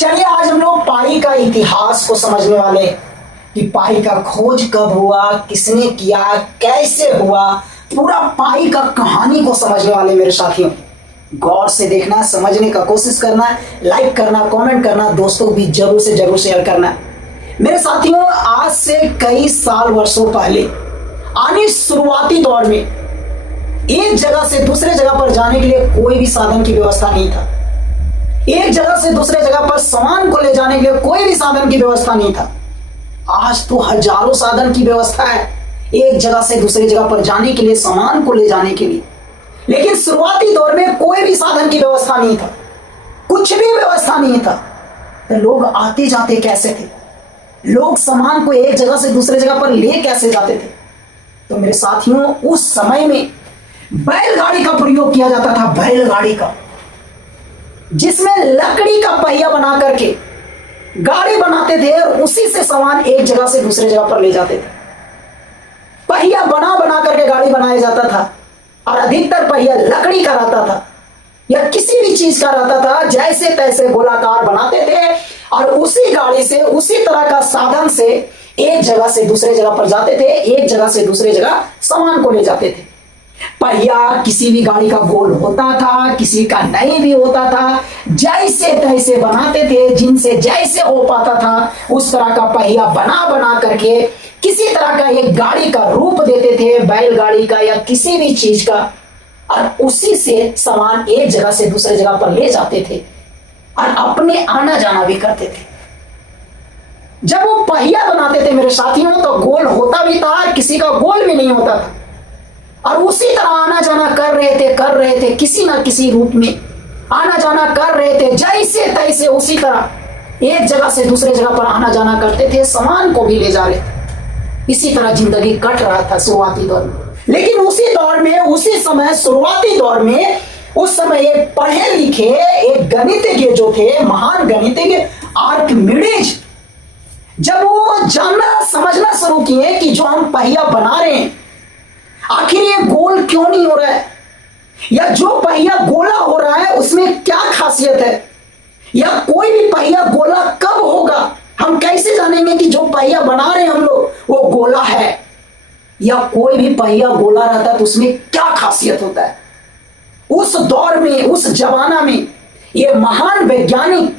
चलिए आज हम लोग पाई का इतिहास को समझने वाले हैं कि पाई का खोज कब हुआ, किसने किया, कैसे हुआ, पूरा पाई का कहानी को समझने वाले मेरे साथियों। गौर से देखना, समझने का कोशिश करना, लाइक करना, कमेंट करना, दोस्तों भी जरूर से जरूर शेयर करना। मेरे साथियों, आज से कई साल वर्षों पहले आने शुरुआती दौर में एक जगह से दूसरे जगह पर जाने के लिए कोई भी साधन की व्यवस्था नहीं था। एक जगह से दूसरे जगह पर सामान को ले जाने के लिए कोई भी साधन की व्यवस्था नहीं था। आज तो हजारों साधन की व्यवस्था है एक जगह से दूसरी जगह पर जाने के लिए, सामान को ले जाने के लिए। लेकिन शुरुआती दौर में कोई भी साधन की व्यवस्था नहीं था, कुछ भी व्यवस्था नहीं था। तो लोग आते जाते कैसे थे? लोग सामान को एक जगह से दूसरे जगह पर ले कैसे जाते थे? तो मेरे साथियों, उस समय में बैलगाड़ी का प्रयोग किया जाता था। बैलगाड़ी का, जिसमें लकड़ी का पहिया बना करके गाड़ी बनाते थे और उसी से सामान एक जगह से दूसरे जगह पर ले जाते थे। पहिया बना बना करके गाड़ी बनाया जाता था और अधिकतर पहिया लकड़ी का रहता था या किसी भी चीज का रहता था। जैसे तैसे गोलाकार बनाते थे और उसी गाड़ी से, उसी तरह का साधन से एक जगह से दूसरे जगह पर जाते थे, एक जगह से दूसरे जगह सामान को ले जाते थे। पहिया किसी भी गाड़ी का गोल होता था, किसी का नहीं भी होता था। जैसे तैसे बनाते थे, जिनसे जैसे हो पाता था उस तरह का पहिया बना बना करके किसी तरह का एक गाड़ी का रूप देते थे, बैलगाड़ी का या किसी भी चीज का, और उसी से सामान एक जगह से दूसरे जगह पर ले जाते थे और अपने आना जाना भी करते थे। जब वो पहिया बनाते थे मेरे साथियों, तो गोल होता भी था, किसी का गोल भी नहीं होता था, और उसी तरह आना जाना कर रहे थे किसी ना किसी रूप में आना जाना कर रहे थे। जैसे तैसे उसी तरह एक जगह से दूसरे जगह पर आना जाना करते थे, सामान को भी ले जा रहे थे। इसी तरह जिंदगी कट रहा था शुरुआती दौर में। लेकिन उसी दौर में, उसी समय शुरुआती दौर में, उस समय एक पढ़े लिखे एक गणितज्ञ जो थे, महान गणितज्ञ आर्किमिडीज, जब वो जानना समझना शुरू किए कि जो हम पहिया बना रहे हैं आखिर ये गोल क्यों नहीं हो रहा है, या जो पहिया गोला हो रहा है उसमें क्या खासियत है, या कोई भी पहिया गोला कब होगा, हम कैसे जानेंगे कि जो पहिया बना रहे हैं हम लोग वो गोला है, या कोई भी पहिया गोला रहता है तो उसमें क्या खासियत होता है। उस दौर में, उस जमाना में ये महान वैज्ञानिक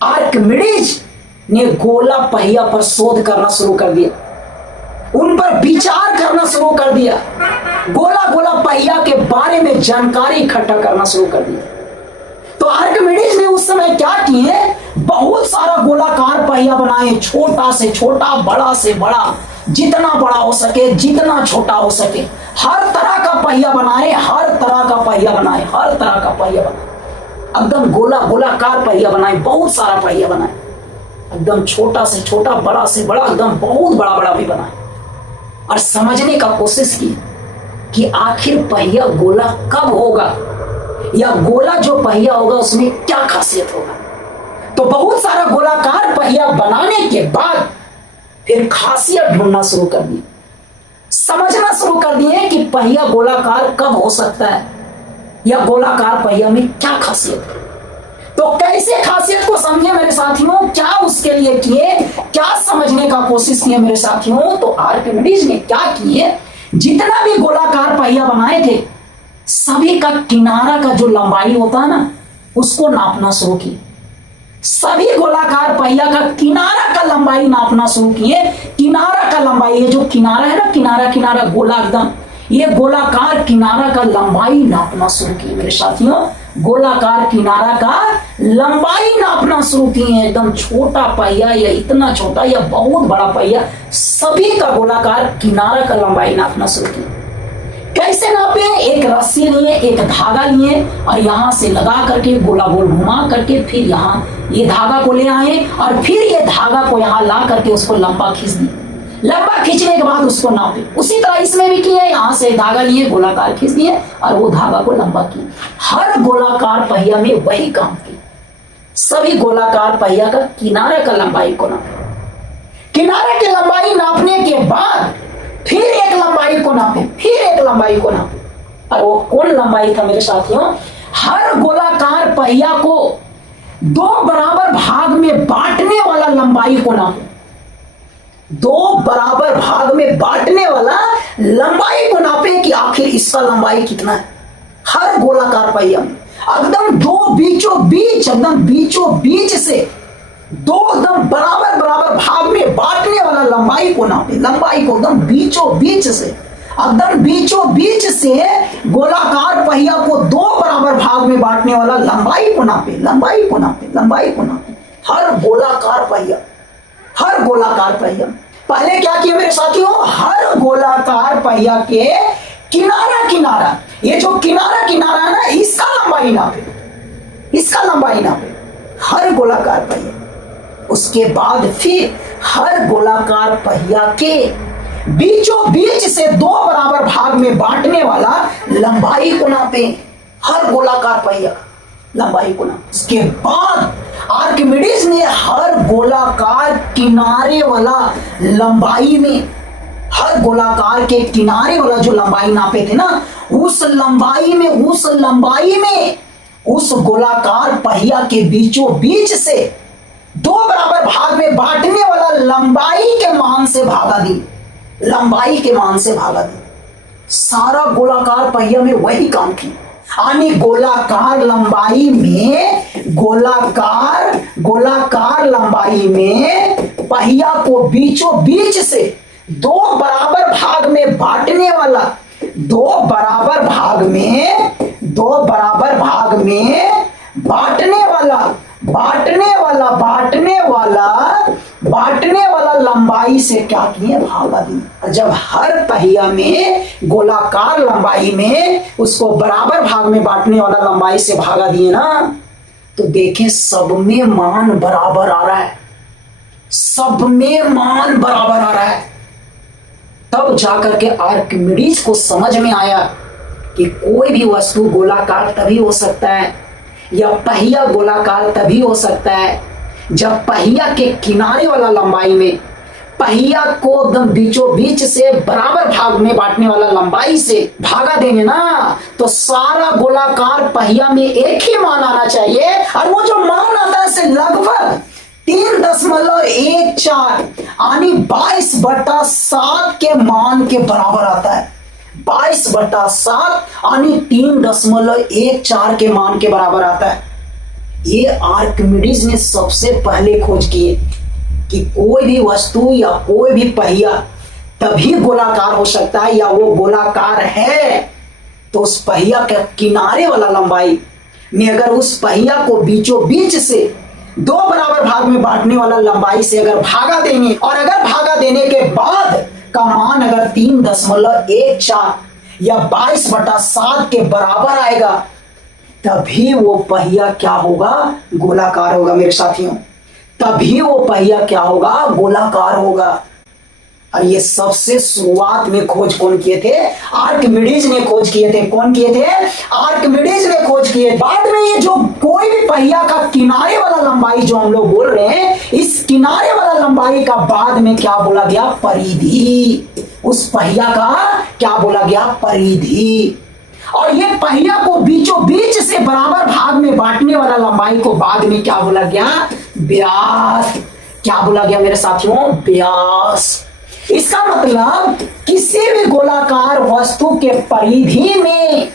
आर्किमिडीज ने गोला पहिया पर शोध करना शुरू कर दिया, उन पर विचार करना शुरू कर दिया, गोला गोला पहिया के बारे में जानकारी इकट्ठा करना शुरू कर दिया। तो आर्किमिडीज ने उस समय क्या किए, बहुत सारा गोलाकार पहिया बनाए, छोटा से छोटा, बड़ा से बड़ा, जितना बड़ा हो सके, जितना छोटा हो सके, हर तरह का पहिया बनाए, हर तरह का पहिया बनाए, हर तरह का पहिया बनाए, एकदम गोला गोलाकार पहिया बनाए, बहुत सारा पहिया बनाए, एकदम छोटा से छोटा, बड़ा से बड़ा, एकदम बहुत बड़ा बड़ा भी बनाए, और समझने का कोशिश की कि आखिर पहिया गोला कब होगा, या गोला जो पहिया होगा उसमें क्या खासियत होगा। तो बहुत सारा गोलाकार पहिया बनाने के बाद फिर खासियत ढूंढना शुरू कर दी, समझना शुरू कर दिए कि पहिया गोलाकार कब हो सकता है, या गोलाकार पहिया में क्या खासियत है। तो कैसे खासियत को समझे मेरे साथियों, क्या उसके लिए किए, क्या समझने का कोशिश किए मेरे साथियों। तो आर्किमिडीज ने क्या किए, जितना भी गोलाकार पहिया बनाए थे सभी का किनारा का जो लंबाई होता है ना, उसको नापना शुरू किए। सभी गोलाकार पहिया का किनारा का लंबाई नापना शुरू किए। किनारा का लंबाई, ये जो किनारा है ना, किनारा किनारा गोला एकदम, ये गोलाकार किनारा का लंबाई नापना शुरू किए मेरे साथियों। गोलाकार किनारा का लंबाई नापना शुरू किए। एकदम छोटा पहिया या इतना छोटा या बहुत बड़ा पहिया, सभी का गोलाकार किनारा का लंबाई नापना शुरू किए। कैसे नापे, एक रस्सी लिए, एक धागा लिए और यहां से लगा करके गोला गोल घुमा करके फिर यहाँ ये धागा को ले आए और फिर ये धागा को यहाँ ला करके उसको लंबा खींच दिए। लंबा खींचने के बाद उसको नापे। उसी तरह इसमें भी किया, यहां से धागा लिए, गोलाकार खींच दिए और वो धागा को लंबा किए। हर गोलाकार पहिया में वही काम किए। सभी गोलाकार पहिया का किनारे का लंबाई को नापे। किनारे की लंबाई नापने के बाद फिर एक लंबाई को नापे, फिर एक लंबाई को नापे। और वो कौन लंबाई था मेरे साथियों, हर गोलाकार पहिया को दो बराबर भाग में बांटने वाला लंबाई को नापे। दो बराबर भाग में बांटने वाला लंबाई को नापे कि आखिर इसका लंबाई कितना है। हर गोलाकार पहिया में एकदम दो बीचों बीच, एकदम बीचों बीच से दो एकदम बराबर बराबर भाग में बांटने वाला लंबाई को नापे। लंबाई को एकदम बीचों बीच से, एकदम बीचों बीच से गोलाकार पहिया को दो बराबर भाग में बांटने वाला लंबाई को नापे। लंबाई को नापे, लंबाई को नापे। हर गोलाकार पहिया, हर गोलाकार पहिया। पहले क्या किया मेरे साथियों, हर गोलाकार पहिया के किनारा किनारा, ये जो किनारा किनारा है ना, इसका लंबाई नापे, इसका लंबाई नापे, हर गोलाकार पहिया। उसके बाद फिर हर गोलाकार पहिया के बीचों बीच से दो बराबर भाग में बांटने वाला लंबाई को नापे। हर गोलाकार पहिया लंबाई को नापे। उसके बाद आर्किमिडीज ने हर गोलाकार किनारे वाला लंबाई में, हर गोलाकार के किनारे वाला जो लंबाई नापे थे ना, उस लंबाई में उस गोलाकार पहिया के बीचों बीच से दो बराबर भाग में बांटने वाला लंबाई के मान से भागा दी, लंबाई के मान से भागा दी। सारा गोलाकार पहिया में वही काम की, यानी गोलाकार लंबाई में, गोलाकार लंबाई में पहिया को बीचों बीच से दो बराबर भाग में बांटने वाला, दो बराबर भाग में बांटने वाला लंबाई से क्या किए, भागा दी। जब हर पहिया में गोलाकार लंबाई में उसको बराबर भाग में बांटने वाला लंबाई से भागा दिए ना, तो देखें सब में मान बराबर आ रहा है, सब में मान बराबर आ रहा है। तब जाकर के आर्किमिडीज को समझ में आया कि कोई भी वस्तु गोलाकार तभी हो सकता है, या पहिया गोलाकार तभी हो सकता है जब पहिया के किनारे वाला लंबाई में पहिया को एकदम बीचों बीच से बराबर भाग में बांटने वाला लंबाई से भागा देंगे ना, तो सारा गोलाकार पहिया में एक ही मान आना चाहिए। और वो जो मान आता है से लगभग 3.14 यानी 22/7 के मान के बराबर आता है। 22/7 यानी 3.14 के मान के बराबर आता है। ये आर्किमिडीज ने सबसे पहले खोज किए कि कोई भी वस्तु या कोई भी पहिया तभी गोलाकार हो सकता है, या वो गोलाकार है तो उस पहिया के किनारे वाला लंबाई में अगर उस पहिया को बीचों बीच से दो बराबर भाग में बांटने वाला लंबाई से अगर भागा देंगे, और अगर भागा देने के बाद का मान अगर 3.14 या 22/7 के बराबर आएगा, तभी वो पहिया क्या होगा, गोलाकार होगा मेरे साथियों। तभी वो पहिया क्या होगा, गोलाकार होगा। और ये सबसे शुरुआत में खोज कौन किए थे, आर्किमिडीज ने खोज किए थे। कौन किए थे, आर्किमिडीज ने खोज किए। बाद में ये जो कोई भी पहिया का किनारे वाला लंबाई जो हम लोग बोल रहे हैं, इस किनारे वाला लंबाई का बाद में क्या बोला गया, परिधि। उस पहिया का क्या बोला गया, परिधि। और ये पहिया को बीचों बीच से बराबर भाग में बांटने वाला लंबाई को बाद में क्या बोला गया, व्यास। क्या बोला गया मेरे साथियों, व्यास। इसका मतलब किसी भी गोलाकार वस्तु के परिधि में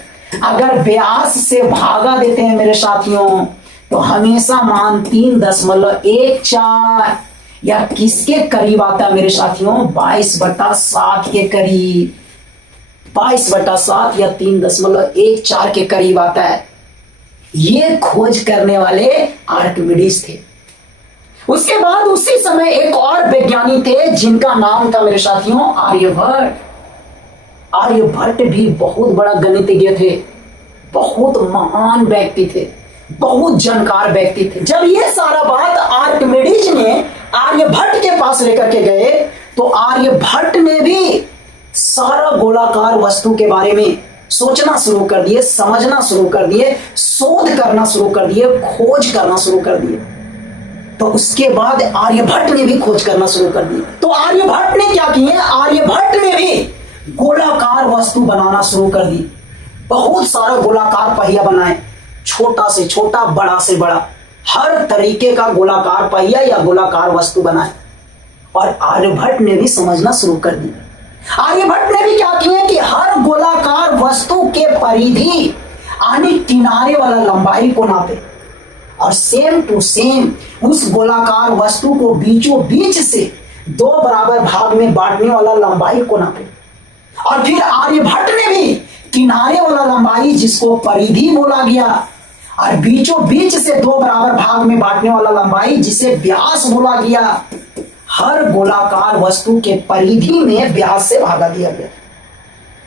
अगर व्यास से भागा देते हैं मेरे साथियों, तो हमेशा मान 3.14 या किसके करीब आता है मेरे साथियों, 22/7 के करीब। 22/7 या 3.14 के करीब आता है। ये खोज करने वाले आर्किमिडीज थे। उसके बाद उसी समय एक और वैज्ञानिक थे जिनका नाम था मेरे साथियों आर्यभट्ट। आर्यभट्ट भी बहुत बड़ा गणितज्ञ थे, बहुत महान व्यक्ति थे, बहुत जानकार व्यक्ति थे। जब ये सारा बात आर्किमिडीज ने आर्यभट्ट के पास लेकर के गए, तो आर्यभट्ट ने भी सारा गोलाकार वस्तु के बारे में सोचना शुरू कर दिए, समझना शुरू कर दिए, शोध करना शुरू कर दिए, खोज करना शुरू कर दिए। तो उसके बाद आर्यभट्ट ने भी खोज करना शुरू कर दी। तो आर्यभट्ट ने क्या किया, आर्यभट्ट ने भी गोलाकार वस्तु बनाना शुरू कर दी। बहुत सारा गोलाकार पहिया बनाए, छोटा से छोटा, बड़ा से बड़ा। हर तरीके का गोलाकार पहिया या गोलाकार वस्तु बनाए। और आर्यभट्ट ने भी समझना शुरू कर दिया। आर्यभट्ट ने भी क्या किया कि हर गोलाकार वस्तु के परिधि यानी किनारे वाला लंबाई को नापे और सेम टू सेम उस गोलाकार वस्तु को बीचों बीच से 2 बराबर भाग में बांटने वाला लंबाई को नापे। और फिर आर्यभट्ट ने भी किनारे वाला लंबाई जिसको परिधि बोला गया और बीचों बीच से 2 बराबर भाग में बांटने वाला लंबाई जिसे व्यास बोला गया, हर गोलाकार वस्तु के परिधि में व्यास से भागा दिया गया।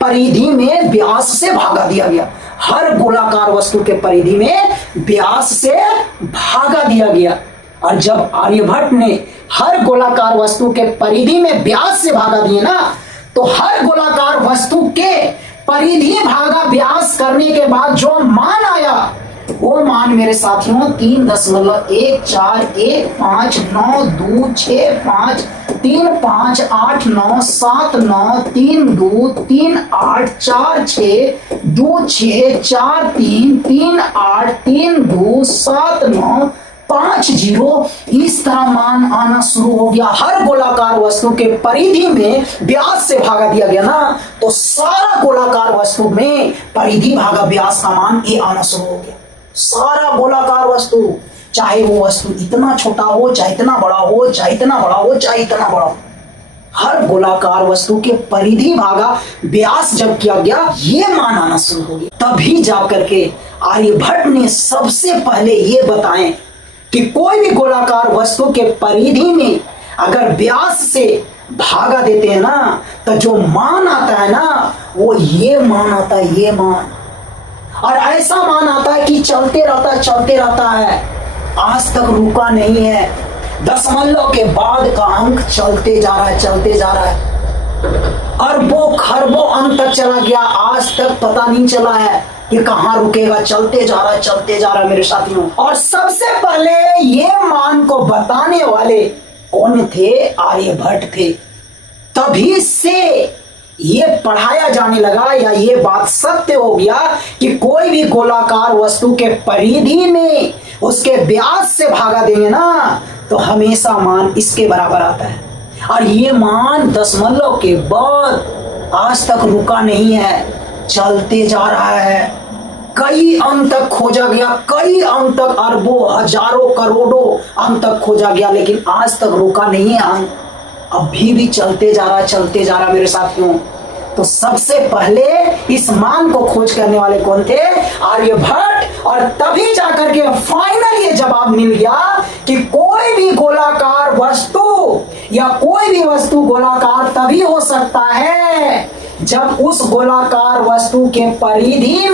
परिधि में व्यास से भागा दिया गया। हर गोलाकार वस्तु के परिधि में व्यास से भागा दिया गया। और जब आर्यभट्ट ने हर गोलाकार वस्तु के परिधि में व्यास से भागा दिए ना, तो हर गोलाकार वस्तु के परिधि भागा व्यास करने के बाद जो मान आया वो मान मेरे साथियों 3.15392 इस तरह मान आना शुरू हो गया। हर गोलाकार वस्तु के परिधि में व्यास से भागा दिया गया ना, तो सारा गोलाकार वस्तु में परिधि भागा व्यास का मान ये आना शुरू हो गया। सारा गोलाकार वस्तु, चाहे वो वस्तु इतना छोटा हो, चाहे इतना बड़ा हो, चाहे इतना बड़ा हो, चाहे इतना बड़ा हो, हर गोलाकार वस्तु के परिधि भागा व्यास जब किया गया ये मान आना शुरू हो गया। तभी जाकर के आर्यभट्ट ने सबसे पहले ये बताएं कि कोई भी गोलाकार वस्तु के परिधि में अगर व्यास से भागा देते हैं ना, तो जो मान आता है ना वो ये मान आता है, ये मान। और ऐसा मान आता है कि चलते रहता है, आज तक रुका नहीं है। दशमलव के बाद का अंक चलते जा रहा है, अरबों खरबों अंक तक चला गया, आज तक पता नहीं चला है कि कहां रुकेगा, चलते जा रहा है मेरे साथियों। और सबसे पहले ये मान को बताने वाले कौन थे? आर्यभट्ट थे। तभी से ये पढ़ाया जाने लगा या ये बात सत्य हो गया कि कोई भी गोलाकार वस्तु के परिधि में उसके व्यास से भागा देंगे ना, तो हमेशा मान इसके बराबर आता है। और ये मान दशमलव के बाद आज तक रुका नहीं है, चलते जा रहा है। कई अंक तक खोजा गया, कई अंक तक, अरबों हजारों करोड़ों अंक तक खोजा गया, लेकिन आज तक रुका नहीं है अंक, अभी भी चलते जा रहा है मेरे साथियों। तो सबसे पहले इस मान को खोज करने वाले कौन थे? आर्यभट्ट। और तभी जाकर के फाइनल ये जवाब मिल गया कि कोई भी गोलाकार वस्तु या कोई भी वस्तु गोलाकार तभी हो सकता है जब उस गोलाकार वस्तु के परिधि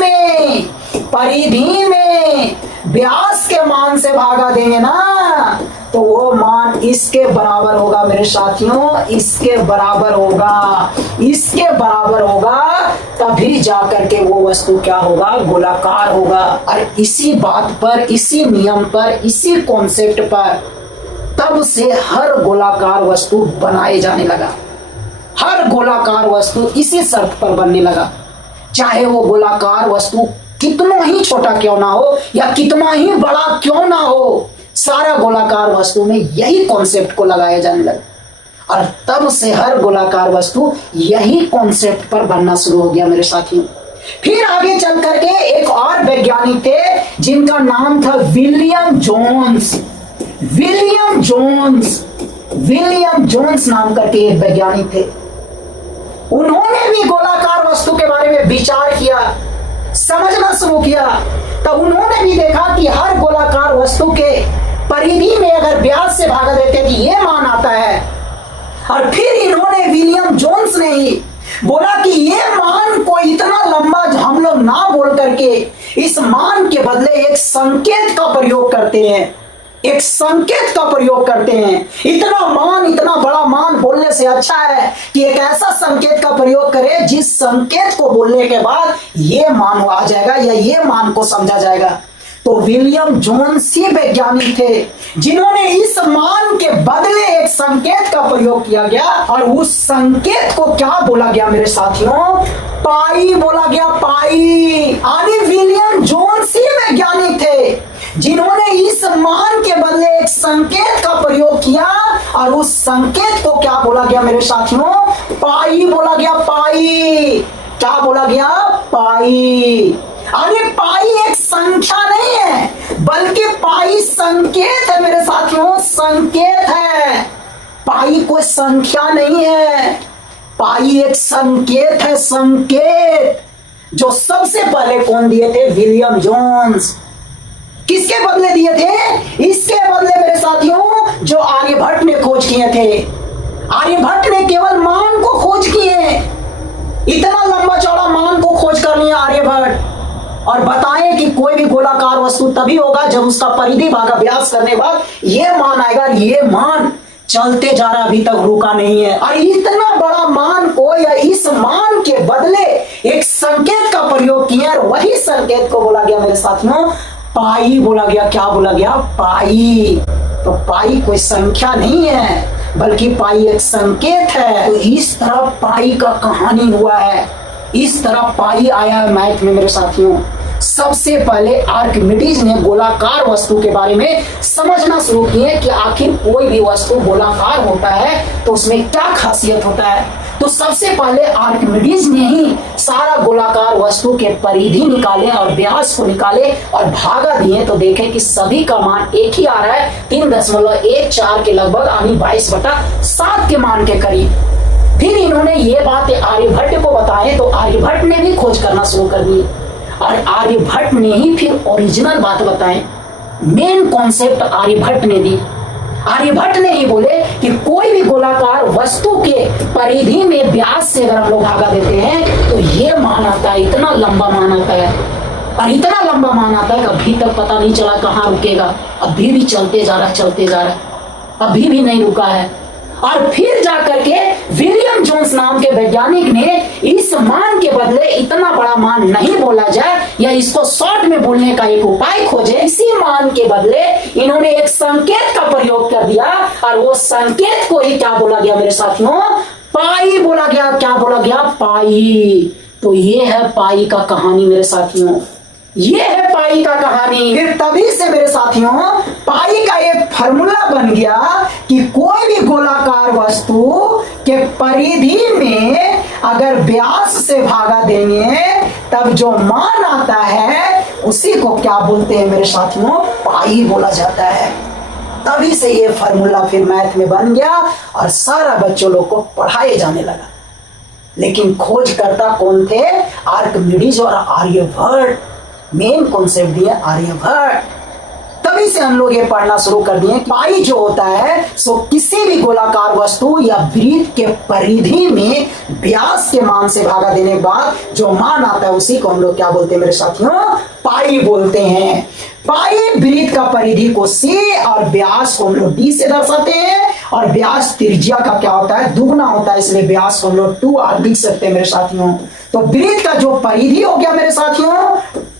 में व्यास के मान से भागा देंगे ना, तो वो मान इसके बराबर होगा मेरे साथियों, इसके बराबर होगा, तभी जाकर के वो वस्तु क्या होगा? गोलाकार होगा। और इसी बात पर, इसी नियम पर, इसी कॉन्सेप्ट पर तब से हर गोलाकार वस्तु बनाए जाने लगा। हर गोलाकार वस्तु इसी शर्त पर बनने लगा, चाहे वो गोलाकार वस्तु कितना ही छोटा क्यों ना हो या कितना ही बड़ा क्यों ना हो, सारा गोलाकार वस्तु में यही कॉन्सेप्ट को लगाया जाने लगा। और तब से हर गोलाकार वस्तु यही कॉन्सेप्ट पर बनना शुरू हो गया मेरे साथियों। फिर आगे चल करके एक और वैज्ञानिक थे जिनका नाम था विलियम जोन्स नाम करके एक वैज्ञानिक थे। उन्होंने भी गोलाकार वस्तु के बारे में विचार किया, समझना शुरू किया। तब उन्होंने भी देखा कि हर गोलाकार वस्तु के परिधि में अगर व्यास से भागा देते कि ये मान आता है। और फिर इन्होंने, विलियम जोन्स ने ही बोला कि ये मान को इतना लंबा हम लोग ना बोल करके इस मान के बदले एक संकेत का प्रयोग करते हैं, इतना बड़ा मान बोलने से अच्छा है कि एक ऐसा संकेत का प्रयोग करें जिस संकेत को बोलने के बाद ये मान आ जाएगा या ये मान को समझा जाएगा। तो विलियम जोन्स ही वैज्ञानिक थे जिन्होंने इस मान के बदले एक संकेत का प्रयोग किया गया, और उस संकेत को क्या बोला गया मेरे साथियों? पाई बोला गया, पाई। यानी विलियम जोन्स ही वैज्ञानिक थे जिन्होंने इस मान के बदले एक संकेत का प्रयोग किया और उस संकेत को क्या बोला गया मेरे साथियों? पाई बोला गया। पाई क्या बोला गया? पाई। अरे पाई एक संख्या नहीं है बल्कि पाई संकेत है मेरे साथियों, संकेत है। पाई कोई संख्या नहीं है, पाई एक संकेत है, संकेत। जो सबसे पहले कौन दिए थे? William Jones. किसके बदले दिए थे? इसके बदले मेरे साथियों जो आर्यभट्ट ने खोज किए थे। आर्यभट्ट ने केवल मान को खोज किए, इतना लंबा चौड़ा मान को खोज कर लिया आर्यभट्ट, और बताएं कि कोई भी गोलाकार वस्तु तभी होगा जब उसका परिधि भागा व्यास करने के बाद ये मान आएगा। ये मान चलते जा रहा, अभी तक रुका नहीं है। और इतना बड़ा मान को या इस मान के बदले एक संकेत का प्रयोग किया, और वही संकेत को बोला गया मेरे साथियों पाई बोला गया। क्या बोला गया? पाई। तो पाई कोई संख्या नहीं है बल्कि पाई एक संकेत है। तो इस तरह पाई का कहानी हुआ है, इस तरह पाई आया है मैथ में मेरे साथियों। सबसे पहले आर्किमिडीज ने गोलाकार वस्तु के बारे में समझना शुरू किए कि आखिर कोई भी वस्तु गोलाकार होता है तो उसमें क्या खासियत होता है। तो सबसे पहले आर्किमिडीज ने ही सारा गोलाकार वस्तु के परिधि निकाले और व्यास को निकाले और भागा दिए, तो देखे कि सभी का मान एक ही आ रहा है, 3.14 के लगभग, यानी 22/7 के मान के करीब। फिर इन्होंने ये बात आर्यभट्ट को बताए, तो आर्यभट्ट ने भी खोज करना शुरू कर दी, और आर्यभट्ट ने ही फिर ओरिजिनल बात बताए, मेन कॉन्सेप्ट आर्यभट्ट ने दी। आर्यभट्ट ने ही बोले कि कोई भी गोलाकार वस्तु के परिधि में व्यास से अगर हम लोग भागा देते हैं तो ये मान आता है, इतना लंबा मान आता है, और इतना लंबा मान आता है कि अभी तक पता नहीं चला कहाँ रुकेगा। अभी भी चलते जा रहा है, चलते जा रहा है, अभी भी नहीं रुका है। और फिर जाकर के विलियम जोन्स नाम के वैज्ञानिक ने इस मान के बदले इतना बड़ा मान नहीं बोला जाए या इसको शॉर्ट में बोलने का एक उपाय खोजे। इसी मान के बदले इन्होंने एक संकेत का प्रयोग कर दिया, और वो संकेत को ही क्या बोला गया मेरे साथियों? पाई बोला गया। क्या बोला गया? पाई। तो ये है पाई का कहानी मेरे साथियों, ये है पाई का कहानी। फिर तभी से मेरे साथियों पाई का एक फार्मूला बन गया कि कोई भी गोलाकार वस्तु के परिधि में अगर व्यास से भागा देंगे तब जो मान आता है उसी को क्या बोलते हैं मेरे साथियों? पाई बोला जाता है। तभी से ये फार्मूला फिर मैथ में बन गया और सारा बच्चों लोग को पढ़ाए जाने लगा। लेकिन खोजकर्ता कौन थे? आर्किमिडीज और आर्यभट्ट। मेन कॉन्सेप्ट दिया आर्यभट्ट। तभी से हम लोग ये पढ़ना शुरू कर दिए। पाई जो होता है सो किसी भी गोलाकार वस्तु या वृत्त के परिधि में व्यास के मान से भागा देने के बाद जो मान आता है उसी को हम लोग क्या बोलते हैं मेरे साथियों? पाई बोलते हैं। पाई वृत्त का परिधि को C और व्यास को हम लोग D से दर्शाते हैं, और व्यास त्रिज्या का क्या होता है? दुगना होता है, इसलिए व्यास को हम लोग 2r लिख सकते हैं मेरे साथियों। तो वृत्त का जो परिधि हो गया मेरे साथियों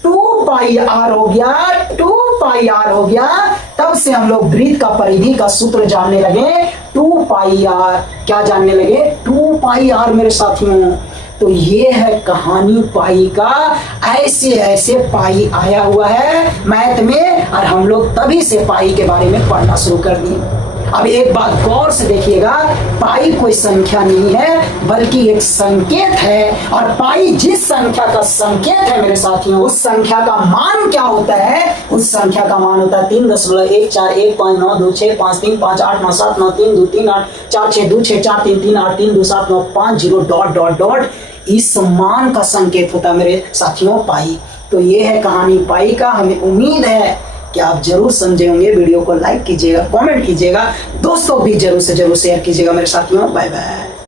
2πr हो गया, 2πr हो गया। तब से हम लोग वृत्त का परिधि का सूत्र जानने लगे, 2πr। क्या जानने लगे? 2πr मेरे साथियों। तो ये है कहानी पाई का। ऐसे ऐसे पाई आया हुआ है मैथ में, और हम लोग तभी से पाई के बारे में पढ़ना शुरू कर दिए। अब एक बात गौर से देखिएगा, पाई कोई संख्या नहीं है बल्कि एक संकेत है, और पाई जिस संख्या का संकेत है मेरे साथियों उस संख्या का मान क्या होता है? उस संख्या का मान होता है 3.14192653583423646464334 इस मान का संकेत होता है मेरे साथियों पाई। तो ये है कहानी पाई का। हमें उम्मीद है कि आप जरूर समझे होंगे। वीडियो को लाइक कीजिएगा, कमेंट कीजिएगा, दोस्तों भी जरूर से जरूर शेयर कीजिएगा मेरे साथियों। Bye bye.